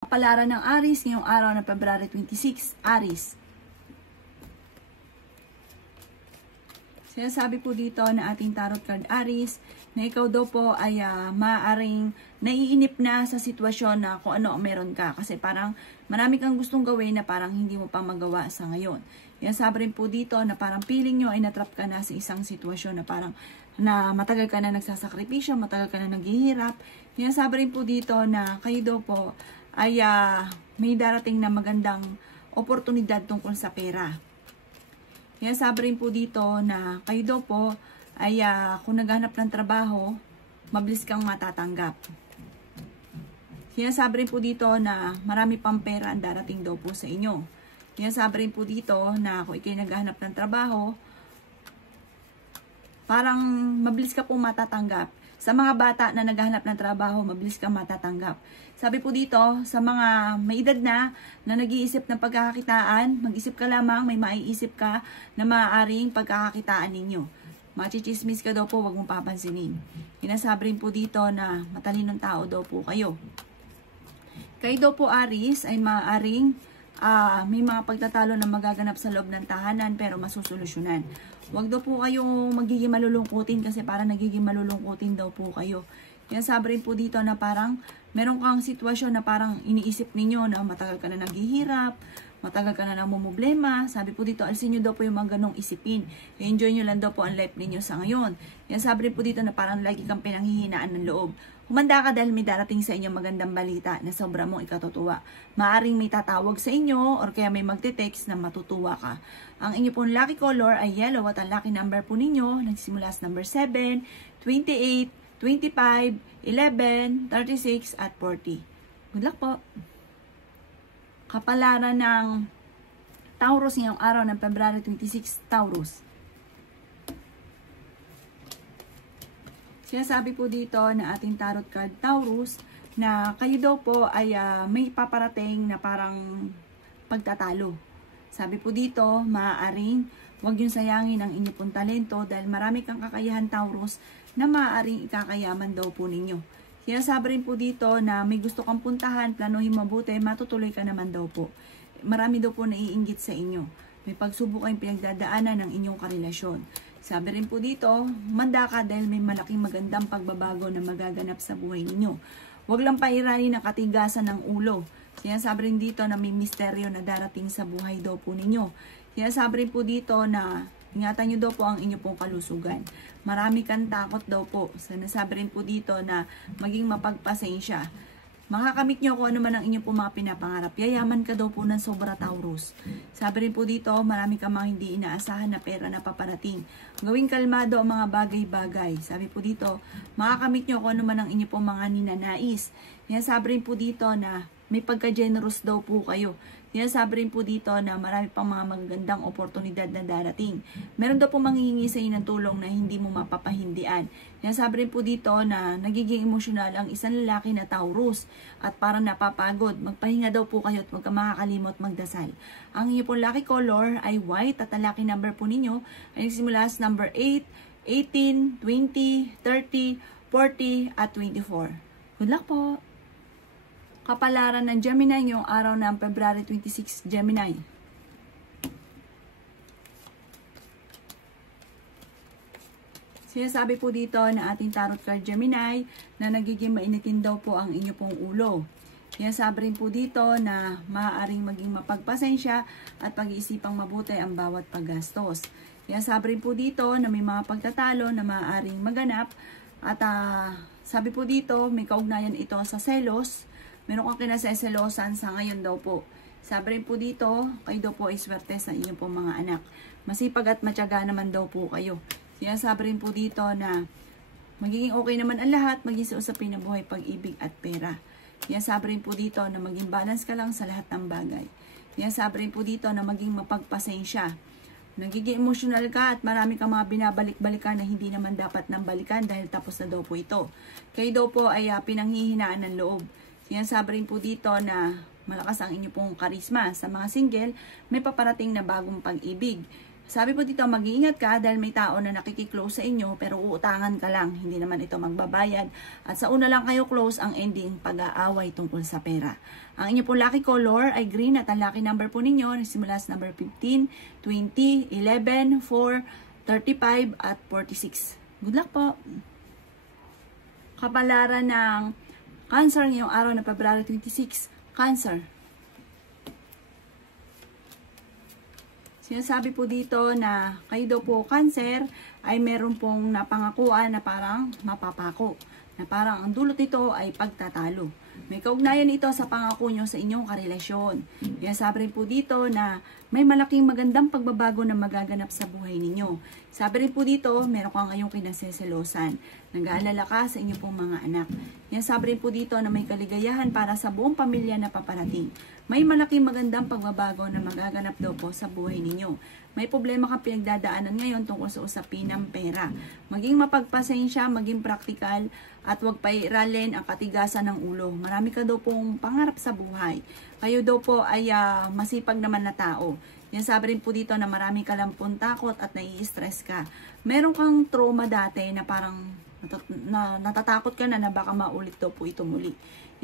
Kapalaran ng Aries ngayong araw ng February 26, Aries. Sinasabi po dito na ating tarot card Aries na ikaw daw po ay maaaring naiinip na sa sitwasyon na kung ano meron ka. Kasi parang marami kang gustong gawin na parang hindi mo pa magawa sa ngayon. Yan sabi rin po dito na parang feeling nyo ay natrap ka na sa isang sitwasyon na parang na matagal ka na nagsasakripisyo, matagal ka na naghihirap. Yan sabi rin po dito na kayo daw po ay may darating na magandang oportunidad tungkol sa pera. Yan sabi rin po dito na kayo daw po ay kung naghanap ng trabaho, mabilis kang matatanggap. Yan sabi rin po dito na marami pang pera ang darating daw po sa inyo. Yan sabi rin po dito na kung ikay naghanap ng trabaho, parang mabilis ka po matatanggap. Sa mga bata na naghahanap ng trabaho, mabilis kang matatanggap. Sabi po dito, sa mga may edad na nag-iisip ng pagkakakitaan, mag-isip ka lamang, may maiisip ka na maaaring pagkakakitaan ninyo. Machichismis ka daw po, wag mong papansinin. Inasabi rin po dito na matalinong tao daw po kayo. Kayo daw po Aries ay maaaring may mga pagtatalo na magaganap sa loob ng tahanan pero masusolusyonan. Huwag daw po kayong magiging malulungkutin kasi parang nagiging malulungkutin daw po kayo. Yan sabi rin po dito na parang meron kang sitwasyon na parang iniisip ninyo na matagal ka na naghihirap, matagal ka na namumblema. Sabi po dito, alisin nyo daw po yung mga ganong isipin. Enjoy nyo lang daw po ang life ninyo sa ngayon. Yan sabi rin po dito na parang lagi kang pinanghihinaan ng loob. Humanda ka dahil may darating sa inyo magandang balita na sobra mong ikatutuwa. Maaring may tatawag sa inyo or kaya may magte-text na matutuwa ka. Ang inyo pong lucky color ay yellow at ang lucky number po ninyo nagsimula sa number 7, 28, 25, 11, 36 at 40. Good luck po! Kapalaran ng Taurus ngayong araw ng February 26, Taurus. Sinasabi po dito na ating tarot card Taurus na kayo daw po ay may paparating na parang pagtatalo. Sabi po dito, maaaring huwag yung sayangin ang inyong pong talento dahil marami kang kakayahan Taurus na maaaring ikakayaman daw po ninyo. Sinasabi rin po dito na may gusto kang puntahan, planuhin mabuti, matutuloy ka naman daw po. Marami daw po naiinggit sa inyo. May pagsubok kayong pinagdadaanan ng inyong karelasyon. Sabi rin po dito, manda ka dahil may malaking magandang pagbabago na magaganap sa buhay ninyo. Huwag lang pairanin ang katigasan ng ulo. Sinasabi rin dito na may misteryo na darating sa buhay daw po ninyo. Sinasabi rin po dito na ingatan nyo daw po ang inyong pong kalusugan. Marami kang takot daw po. Sinasabi rin po dito na maging mapagpasensya. Makakamit nyo kung ano man ang inyong mga pinapangarap. Yayaman ka daw po ng sobra Taurus. Sabi rin po dito, marami ka mga hindi inaasahan na pera na paparating. Gawing kalmado ang mga bagay-bagay. Sabi po dito, makakamit nyo kung ano man ang inyong mga ninanais. Sabi rin po dito na may pagka-generous daw po kayo. Sabi rin po dito na marami pang mga magagandang oportunidad na darating. Meron daw po manghihingi sa inyo ng tulong na hindi mo mapapahindian. Sabi rin po dito na nagiging emosyonal ang isang lalaki na Taurus at parang napapagod. Magpahinga daw po kayo at huwag ka makakalimot magdasal. Ang inyo pong lucky color ay white at ang lucky number po ninyo ay nagsimula sa number 8, 18, 20, 30, 40 at 24. Good luck po! Kapalaran ng Gemini ngayong araw ng February 26, Gemini. Sinasabi po dito na ating tarot card Gemini na nagiging mainitin daw po ang inyo pong ulo. Sinasabi rin po dito na maaaring maging mapagpasensya at pag-iisipang mabuti ang bawat paggastos. Sinasabi rin po dito na may mga pagtatalo na maaaring maganap at sabi po dito may kaugnayan ito sa selos. Meron kang kinaseselosan sa ngayon daw po. Sabi rin po dito, kayo daw po ay swerte sa inyong pong mga anak. Masipag at matyaga naman daw po kayo. Sabi rin po dito na magiging okay naman ang lahat, maging sa usapin na buhay, pag-ibig at pera. Sabi rin po dito na maging balance ka lang sa lahat ng bagay. Sabi rin po dito na maging mapagpasensya. Nagiging emotional ka at marami kang mga binabalik-balikan na hindi naman dapat nang balikan dahil tapos na daw po ito. Kayo daw po ay pinanghihinaan ng loob. Sabi rin po dito na malakas ang inyo pong karisma. Sa mga single, may paparating na bagong pag-ibig. Sabi po dito, mag-iingat ka dahil may tao na nakikiklose sa inyo pero uutangan ka lang. Hindi naman ito magbabayad. At sa una lang kayo close ang ending pag-aaway tungkol sa pera. Ang inyo po lucky color ay green at ang lucky number po ninyo simula sa number 15, 20, 11, 4, 35 at 46. Good luck po! Kapalaran ng Cancer ngayong araw na February 26. Cancer. Sinasabi po dito na kayo daw po Cancer ay meron pong napangakuan na parang mapapako. Na parang ang dulot nito ay pagtatalo. May kaugnayan ito sa pangako nyo sa inyong karelasyon. Sabi rin po dito na may malaking magandang pagbabago na magaganap sa buhay ninyo. Sabi rin po dito, meron kang ngayong kinaseselosan. Nag-aalala ka sa inyong pong mga anak. Sabi rin po dito na may kaligayahan para sa buong pamilya na paparating. May malaking magandang pagbabago na magaganap daw po sa buhay ninyo. May problema kang pinagdadaanan ngayon tungkol sa usapin ng pera. Maging mapagpasensya, maging praktikal, at huwag pairalin ang katigasan ng ulo. Marami ka daw pong pangarap sa buhay. Kayo daw po ay masipag naman na tao. Sabi rin po dito na marami ka lang pong takot at nai-stress ka. Meron kang trauma dati na parang natatakot ka na baka maulit daw po ito muli.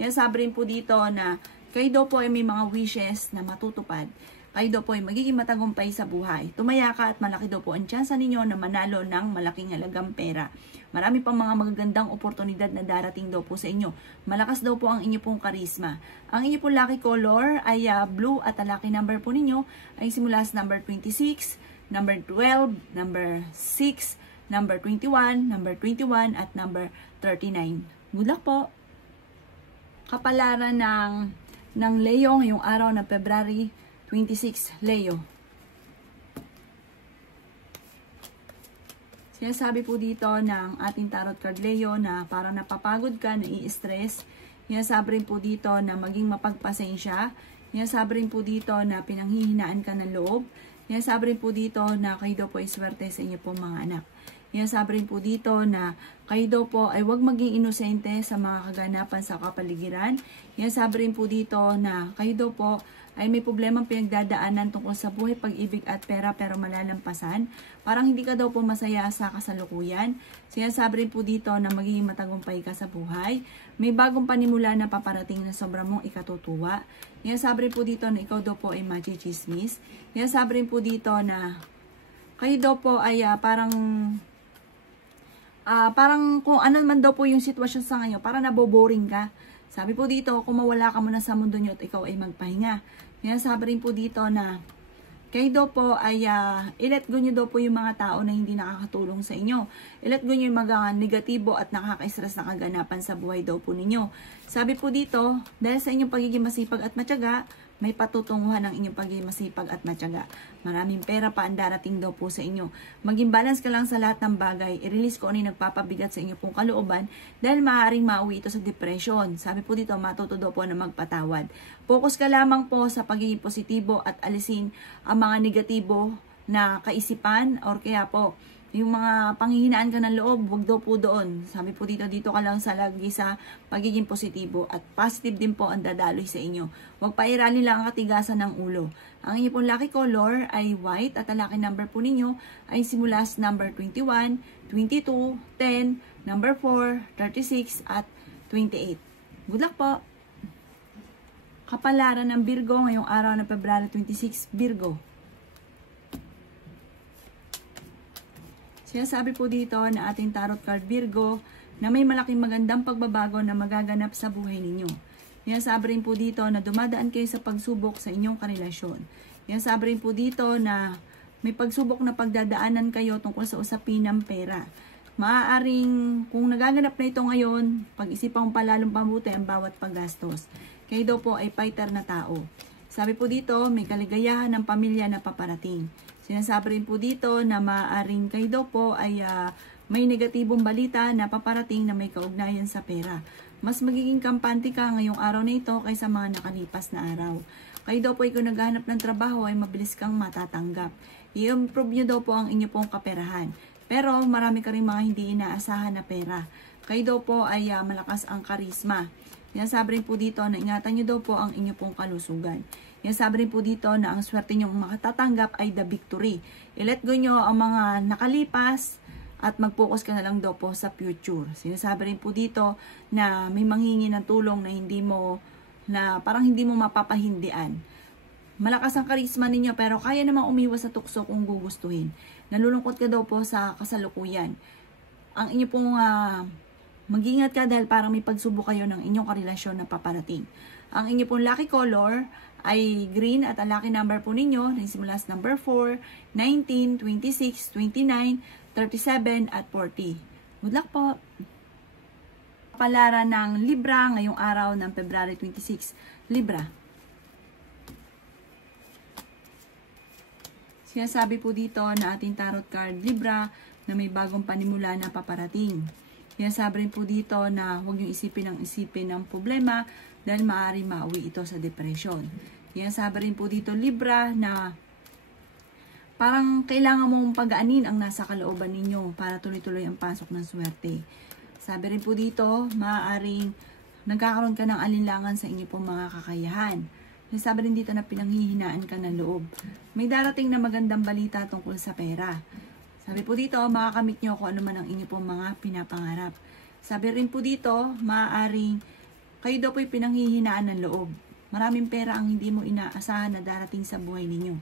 Sabi rin po dito na kayo daw po ay may mga wishes na matutupad. Kayo daw po ay magiging matagumpay sa buhay. Tumaya ka at malaki daw po ang tsansa ninyo na manalo ng malaking halagang pera. Marami pang mga magagandang oportunidad na darating daw po sa inyo. Malakas daw po ang inyo pong karisma. Ang inyo pong lucky color ay blue at ang lucky number po ninyo ay simula sa number 26, number 12, number 6, number 21, number 21 at number 39. Good luck po! Kapalaran ng Leo ngayong araw na February 26, Leo. Sinasabi po dito ng ating tarot card Leo na parang napapagod ka, nai-stress. Sinasabi rin po dito na maging mapagpasensya. Sinasabi rin po dito na pinanghihinaan ka ng loob. Sinasabi rin po dito na kayo daw po ay swerte sa inyo po mga anak. Sinasabi rin po dito na kayo daw po ay huwag maging inosente sa mga kaganapan sa kapaligiran. Sinasabi rin po dito na kayo daw po ay may problemang pinagdadaanan tungkol sa buhay, pag-ibig at pera pero malalampasan. Parang hindi ka daw po masaya sa kasalukuyan. Sinasabi rin po dito na magiging matagumpay ka sa buhay. May bagong panimula na paparating na sobrang mong ikatutuwa. Sinasabi rin po dito na ikaw daw po ay machichismis. Sinasabi rin po dito na kayo daw po ay parang kung ano man daw po yung sitwasyon sa ngayon, parang naboboring ka. Sabi po dito, kung mawala ka muna sa mundo nyo at ikaw ay magpahinga. Sabi rin po dito na kayo daw po ay i-let go nyo daw po yung mga tao na hindi nakakatulong sa inyo. I-let go nyo yung mga negatibo at nakaka-stress na kaganapan sa buhay daw po ninyo. Sabi po dito, dahil sa inyong pagiging masipag at matyaga, may patutunguhan ng inyong pagiging masipag at matyaga. Maraming pera pa ang darating daw po sa inyo. Maging balance ka lang sa lahat ng bagay. I-release ko ano yung nagpapabigat sa inyo pong kalooban dahil maaaring mauwi ito sa depression. Sabi po dito, matuto daw po na magpatawad. Focus ka lamang po sa pagiging positibo at alisin ang mga negatibo na kaisipan or kaya po yung mga panghihinaan ka ng loob, wag daw po doon. Sabi po dito ka lang sa lagi sa pagiging positibo at positive din po ang dadaloy sa inyo. Huwag pairali lang ang katigasan ng ulo. Ang inyo pong lucky color ay white at ang lucky number po ninyo ay simula sa number 21, 22, 10, number 4, 36 at 28. Good luck po! Kapalaran ng Virgo ngayong araw na February 26, Virgo. Sinasabi po dito na ating tarot card Virgo na may malaking magandang pagbabago na magaganap sa buhay ninyo. Sinasabi rin po dito na dumadaan kayo sa pagsubok sa inyong karelasyon. Sinasabi rin po dito na may pagsubok na pagdadaanan kayo tungkol sa usapin ng pera. Maaaring kung nagaganap na ito ngayon, pag-isipan pa lalong pamuti ang bawat paggastos. Kayo daw po ay fighter na tao. Sabi po dito, may kaligayahan ng pamilya na paparating. Sinasabi rin po dito na maaaring kayo daw po ay may negatibong balita na paparating na may kaugnayan sa pera. Mas magiging kampante ka ngayong araw na ito kaysa mga nakalipas na araw. Kayo daw po ay kung naghahanap ng trabaho ay mabilis kang matatanggap. I-improve nyo daw po ang inyo pong kaperahan. Pero marami ka rin mga hindi inaasahan na pera. Kayo daw po ay malakas ang karisma. Sinasabi rin po dito na ingatan nyo daw po ang inyo pong kalusugan. Sinasabi rin po dito na ang swerte nyo makatatanggap ay the victory. I-let go nyo ang mga nakalipas at mag-focus ka na lang daw po sa future. Sinasabi rin po dito na may manghingi ng tulong na parang hindi mo mapapahindian. Malakas ang karisma ninyo pero kaya namang umiwas sa tukso kung gugustuhin. Nalulungkot ka daw po sa kasalukuyan. Ang inyo pong mag-iingat ka dahil parang may pagsubok kayo ng inyong karelasyon na paparating. Ang inyo pong lucky color ay green at ang lucky number po ninyo nagsimula sa number 4, 19, 26, 29, 37 at 40. Good luck po! Kapalaran ng Libra ngayong araw ng February 26. Libra. Sinasabi po dito na ating tarot card Libra na may bagong panimula na paparating. Sinasabi rin po dito na huwag niyong isipin ng problema dahil maaari mauwi ito sa depression. Sinasabi rin po dito Libra na parang kailangan mong pag-aanin ang nasa kalooban ninyo para tuloy-tuloy ang pasok ng swerte. Sabi rin po dito, maaaring nagkakaroon ka ng alinlangan sa inyo pong mga kakayahan. Sabi rin dito na pinanghihinaan ka ng loob. May darating na magandang balita tungkol sa pera. Sabi po dito, makakamit nyo kung ano man ang inyo pong mga pinapangarap. Sabi rin po dito, maaaring kayo daw po'y pinanghihinaan ng loob. Maraming pera ang hindi mo inaasahan na darating sa buhay ninyo.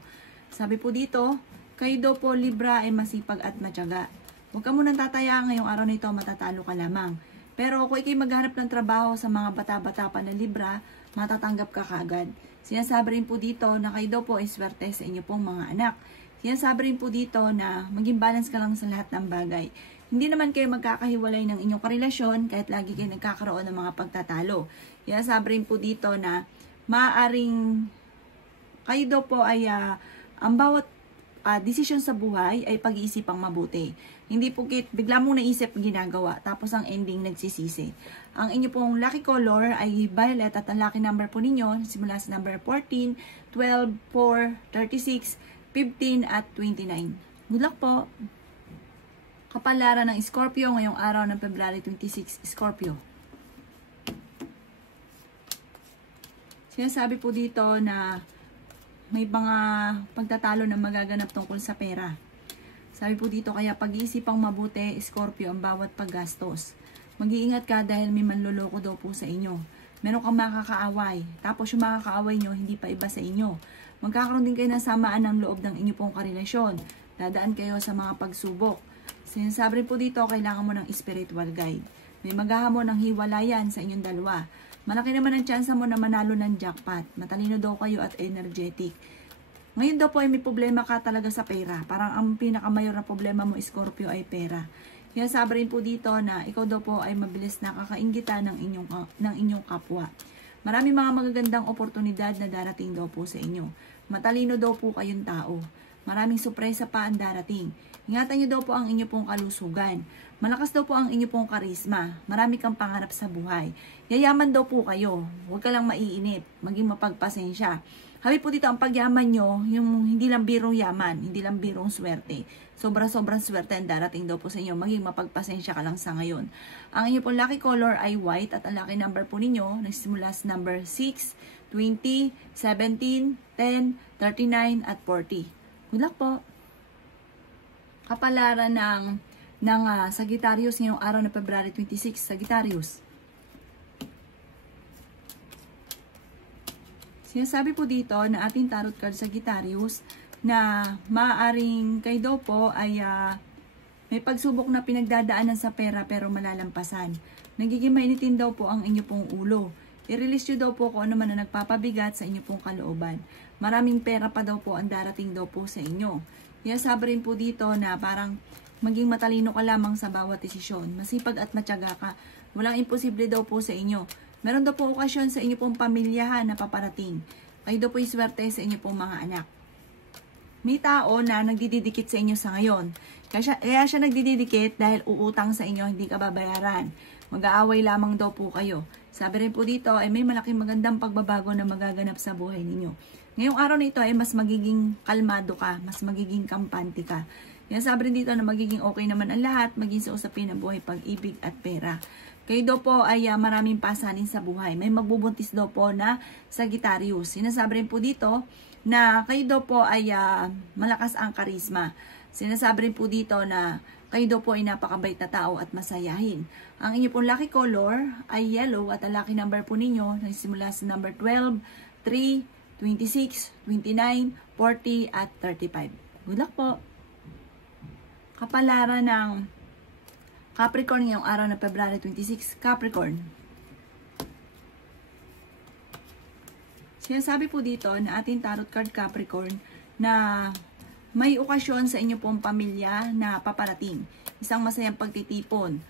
Sabi po dito, kayo daw po Libra ay masipag at matyaga. Huwag ka munang tataya ngayong araw na ito, matatalo ka lamang. Pero kung ikay maghanap ng trabaho sa mga bata-bata pa na Libra, matatanggap ka kaagad. Sinasabi rin po dito na kayo daw po ay swerte sa inyo pong mga anak. Sinasabi rin po dito na maging balance ka lang sa lahat ng bagay. Hindi naman kayo magkakahiwalay ng inyong karelasyon kahit lagi kayo nagkakaroon ng mga pagtatalo. Sinasabi rin po dito na maaaring kayo daw po ay ang bawat desisyon sa buhay ay pag-iisipang mabuti. Hindi po bigla mong naisip ginagawa, tapos ang ending nagsisisi. Ang inyo pong lucky color ay violet at ang lucky number po ninyo, simula sa number 14, 12, 4, 36, 15 at 29. Good luck po! Kapalaran ng Scorpio ngayong araw ng February 26, Scorpio. Sinasabi po dito na may mga pagtatalo na magaganap tungkol sa pera. Sabi po dito, kaya pag-iisipang mabuti, Scorpio, ang bawat paggastos. Mag-iingat ka dahil may manloloko daw po sa inyo. Meron kang makakaaway. Tapos yung makakaaway nyo, hindi pa iba sa inyo. Magkakaroon din kayo ng samaan ng loob ng inyo pong karelasyon. Dadaan kayo sa mga pagsubok. Sinasabi rin po dito, kailangan mo ng spiritual guide. May maghahamon ng hiwalayan sa inyong dalawa. Malaki naman ang tsansa mo na manalo ng jackpot. Matalino daw kayo at energetic. Ngayon daw po ay may problema ka talaga sa pera. Parang ang pinakamayor na problema mo, Scorpio, ay pera. Kaya sabi rin po dito na ikaw daw po ay mabilis nakakainggita ng inyong kapwa. Marami mga magagandang oportunidad na darating daw po sa inyo. Matalino daw po kayong tao. Maraming sorpresa pa ang darating. Ingatan nyo daw po ang inyo pong kalusugan. Malakas daw po ang inyo pong karisma. Marami kang pangarap sa buhay. Yayaman daw po kayo. Huwag ka lang maiinip. Maging mapagpasensya. Habi po dito ang pagyaman nyo, yung hindi lang birong yaman, hindi lang birong swerte. Sobrang swerte ang darating daw po sa inyo. Maging mapagpasensya ka lang sa ngayon. Ang inyo pong lucky color ay white at ang lucky number po ninyo, nagsimula sa number 6, 20, 17, 10, 39 at 40. Good luck po! Kapalaran ng Sagittarius ngayong araw na February 26, Sagittarius. Sinasabi po dito na ating tarot card Sagittarius na maaaring kayo daw po ay may pagsubok na pinagdadaanan sa pera pero malalampasan. Nagiging mainitin daw po ang inyo pong ulo. I-release nyo daw po kung ano man na nagpapabigat sa inyo pong kalooban. Maraming pera pa daw po ang darating daw po sa inyo. Kaya sabi rin po dito na parang maging matalino ka lamang sa bawat desisyon. Masipag at matyaga ka. Walang imposible daw po sa inyo. Meron daw po okasyon sa inyo pong pamilyahan na paparating. Kayo daw po yung swerte sa inyo pong mga anak. May tao na nagdididikit sa inyo sa ngayon. Kaya siya nagdididikit dahil uutang sa inyo, hindi ka babayaran. Mag-aaway lamang daw po kayo. Sabi rin po dito ay may malaking magandang pagbabago na magaganap sa buhay ninyo. Ngayong araw na ito ay mas magiging kalmado ka, mas magiging kampante ka. Yan sabi rin dito na magiging okay naman ang lahat, maging sa usapin ng buhay, pag-ibig at pera. Kayo daw po ay maraming pasanin sa buhay. May magbubuntis daw po na Sagittarius. Sinasabi rin po dito na kayo daw po ay malakas ang karisma. Sinasabi rin po dito na kayo daw po ay napakabait na tao at masayahin. Ang inyo pong lucky color ay yellow at ang lucky number po ninyo nagsimula sa number 12, 3, 26, 29, 40 at 35. Good luck po! Kapalaran ng Capricorn ngayong araw ng February 26, Capricorn. Sinasabi po dito na ating tarot card Capricorn na may okasyon sa inyo pong pamilya na paparating. Isang masayang pagtitipon.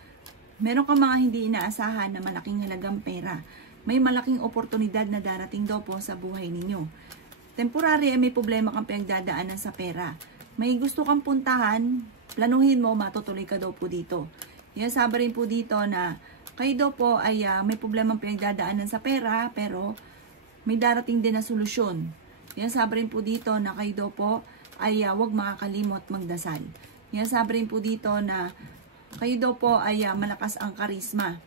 Meron kang mga hindi inaasahan na malaking halagang pera. May malaking oportunidad na darating daw po sa buhay ninyo. Temporary ay may problema kang pinagdadaanan sa pera. May gusto kang puntahan, planuhin mo, matutuloy ka daw po dito. Yan, sabi rin po dito na kayo daw po ay may problemang pinagdadaanan sa pera pero may darating din na solusyon. Yan, sabi rin po dito na kayo daw po ay huwag makakalimot magdasal. Yan, sabi rin po dito na kayo daw po ay malakas ang karisma.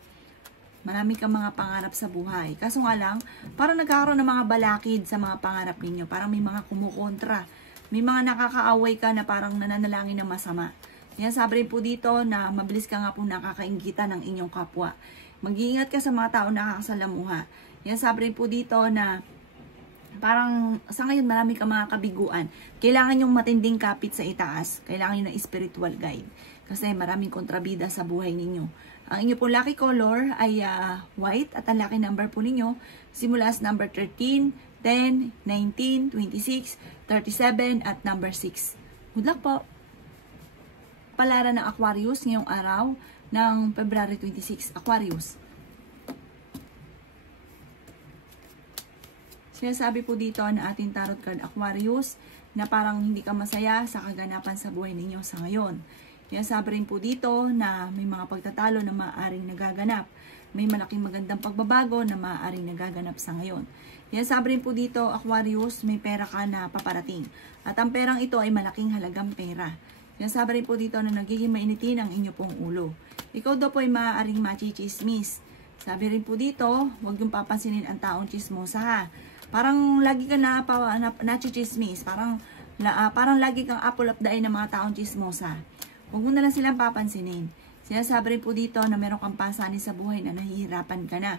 Marami kang mga pangarap sa buhay. Kaso nga lang, parang nagkakaroon ng mga balakid sa mga pangarap ninyo. Parang may mga kumukontra. May mga nakakaaway ka na parang nananalangin ng masama. Yan, sabi rin po dito na mabilis ka nga po nakakainggitan ng inyong kapwa. Mag-iingat ka sa mga tao na nakakasalamuha. Yan, sabi rin po dito na parang sa ngayon marami ka mga kabiguan. Kailangan yung matinding kapit sa itaas. Kailangan yung na spiritual guide. Kasi maraming kontrabida sa buhay ninyo. Ang inyo po lucky color ay white at ang lucky number po ninyo simula sa number 13, 10, 19, 26, 37 at number 6. Good luck po! Palaran ng Aquarius ngayong araw ng February 26. Aquarius. Sinasabi po dito na ating tarot card Aquarius na parang hindi ka masaya sa kaganapan sa buhay ninyo sa ngayon. Sinasabi rin po dito na may mga pagtatalo na maaaring nagaganap. May malaking magandang pagbabago na maaaring nagaganap sa ngayon. Sinasabi rin po dito Aquarius, may pera ka na paparating. At ang perang ito ay malaking halagang pera. Sinasabi rin po dito na nagiging mainitin ang inyo pong ulo. Ikaw daw po ay maaaring machichismis. Sabi rin po dito, huwag yung papansinin ang taong chismosa ha. Parang lagi ka nachichismis. Parang lagi kang apple of the eye ng mga taong chismosa. Huwag mo na lang silang papansinin. Sinasabi rin po dito na meron kang pasanin sa buhay na nahihirapan ka na.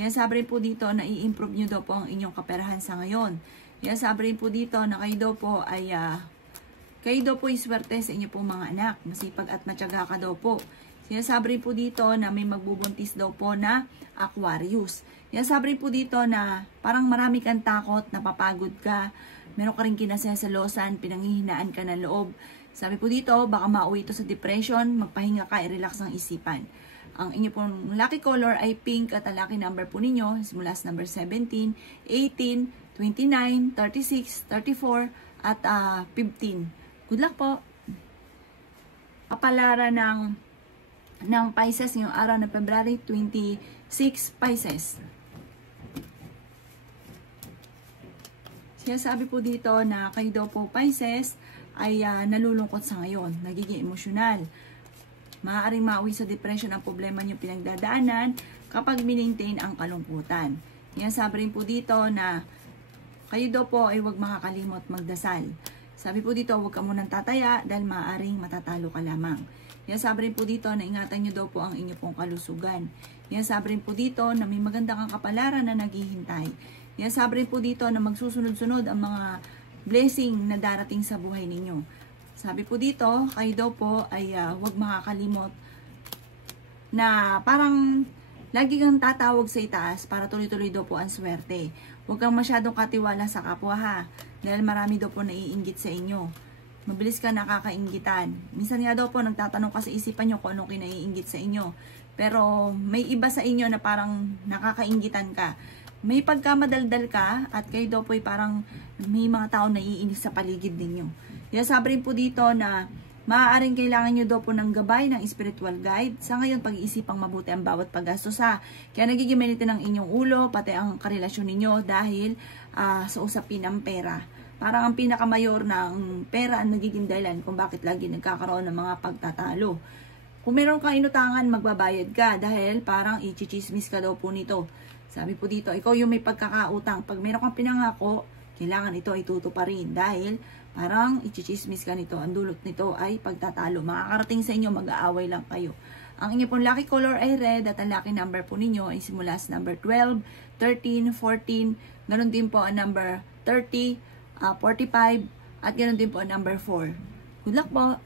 Sinasabi rin po dito na i-improve nyo daw po ang inyong kaperahan sa ngayon. Sinasabi rin po dito na kayo daw po ay swerte sa inyo pong mga anak. Masipag at matyaga ka daw po. Sinasabi rin po dito na may magbubuntis daw po na Aquarius. Sinasabi rin po dito na parang marami kang takot, napapagod ka, meron ka rin kinasasalosan, pinanghihinaan ka ng loob. Sabi po dito, baka mauwi ito sa depression, magpahinga ka, i-relax ang isipan. Ang inyo pong lucky color ay pink at ang lucky number po ninyo simula sa number 17, 18, 29, 36, 34 at 15. Good luck po. Kapalara ng Pisces ngayong araw ng February 26, Pisces. Sinasabi po dito na kayo daw po Pisces ay nalulungkot sa ngayon, nagiging emosyonal. Maaaring mauwi sa depression ang problema nyo pinagdadaanan kapag maintain ang kalungkutan. Sabi rin po dito na kayo daw po ay huwag makakalimot magdasal. Sabi po dito, huwag ka munang tataya dahil maaaring matatalo ka lamang. Sabi rin po dito na ingatan nyo daw po ang inyo pong kalusugan. Sabi rin po dito na may magandang ang kapalaran na naghihintay. Sabi rin po dito na magsusunod-sunod ang mga blessing na darating sa buhay ninyo. Sabi po dito, kayo daw po ay huwag makakalimot na parang lagi kang tatawag sa itaas para tuloy-tuloy daw po ang swerte. Huwag kang masyadong katiwala sa kapwa ha. Dahil marami daw po naiinggit sa inyo. Mabilis ka nakakainggitan. Minsan nga daw po nagtatanong ka sa isipan nyo kung anong kinaiinggit sa inyo. Pero may iba sa inyo na parang nakakainggitan ka. May pagkamadaldal ka at kayo daw po ay parang may mga tao naiinis sa paligid ninyo. Sabi rin po dito na maaaring kailangan nyo daw po ng gabay ng spiritual guide. Sa ngayon, pag-iisipang mabuti ang bawat paggastos ha. Kaya nagiging mainitin ang inyong ulo, pati ang karelasyon ninyo dahil sa usapin ng pera. Parang ang pinakamayor ng pera ang nagiging dahilan kung bakit lagi nagkakaroon ng mga pagtatalo. Kung meron kang inutangan, magbabayad ka dahil parang i-chismis ka daw po nito. Sabi po dito, ikaw yung may pagkakautang. Pag meron kang pinangako, kailangan ito ay tutuparin dahil parang i-chismis ka nito. Ang dulot nito ay pagtatalo. Makakarating sa inyo, mag-aaway lang kayo. Ang inyo pong lucky color ay red at ang lucky number po ninyo ay simula sa number 12, 13, 14, ganun din po ang number 30, 45, at ganun din po ang number 4. Good luck po!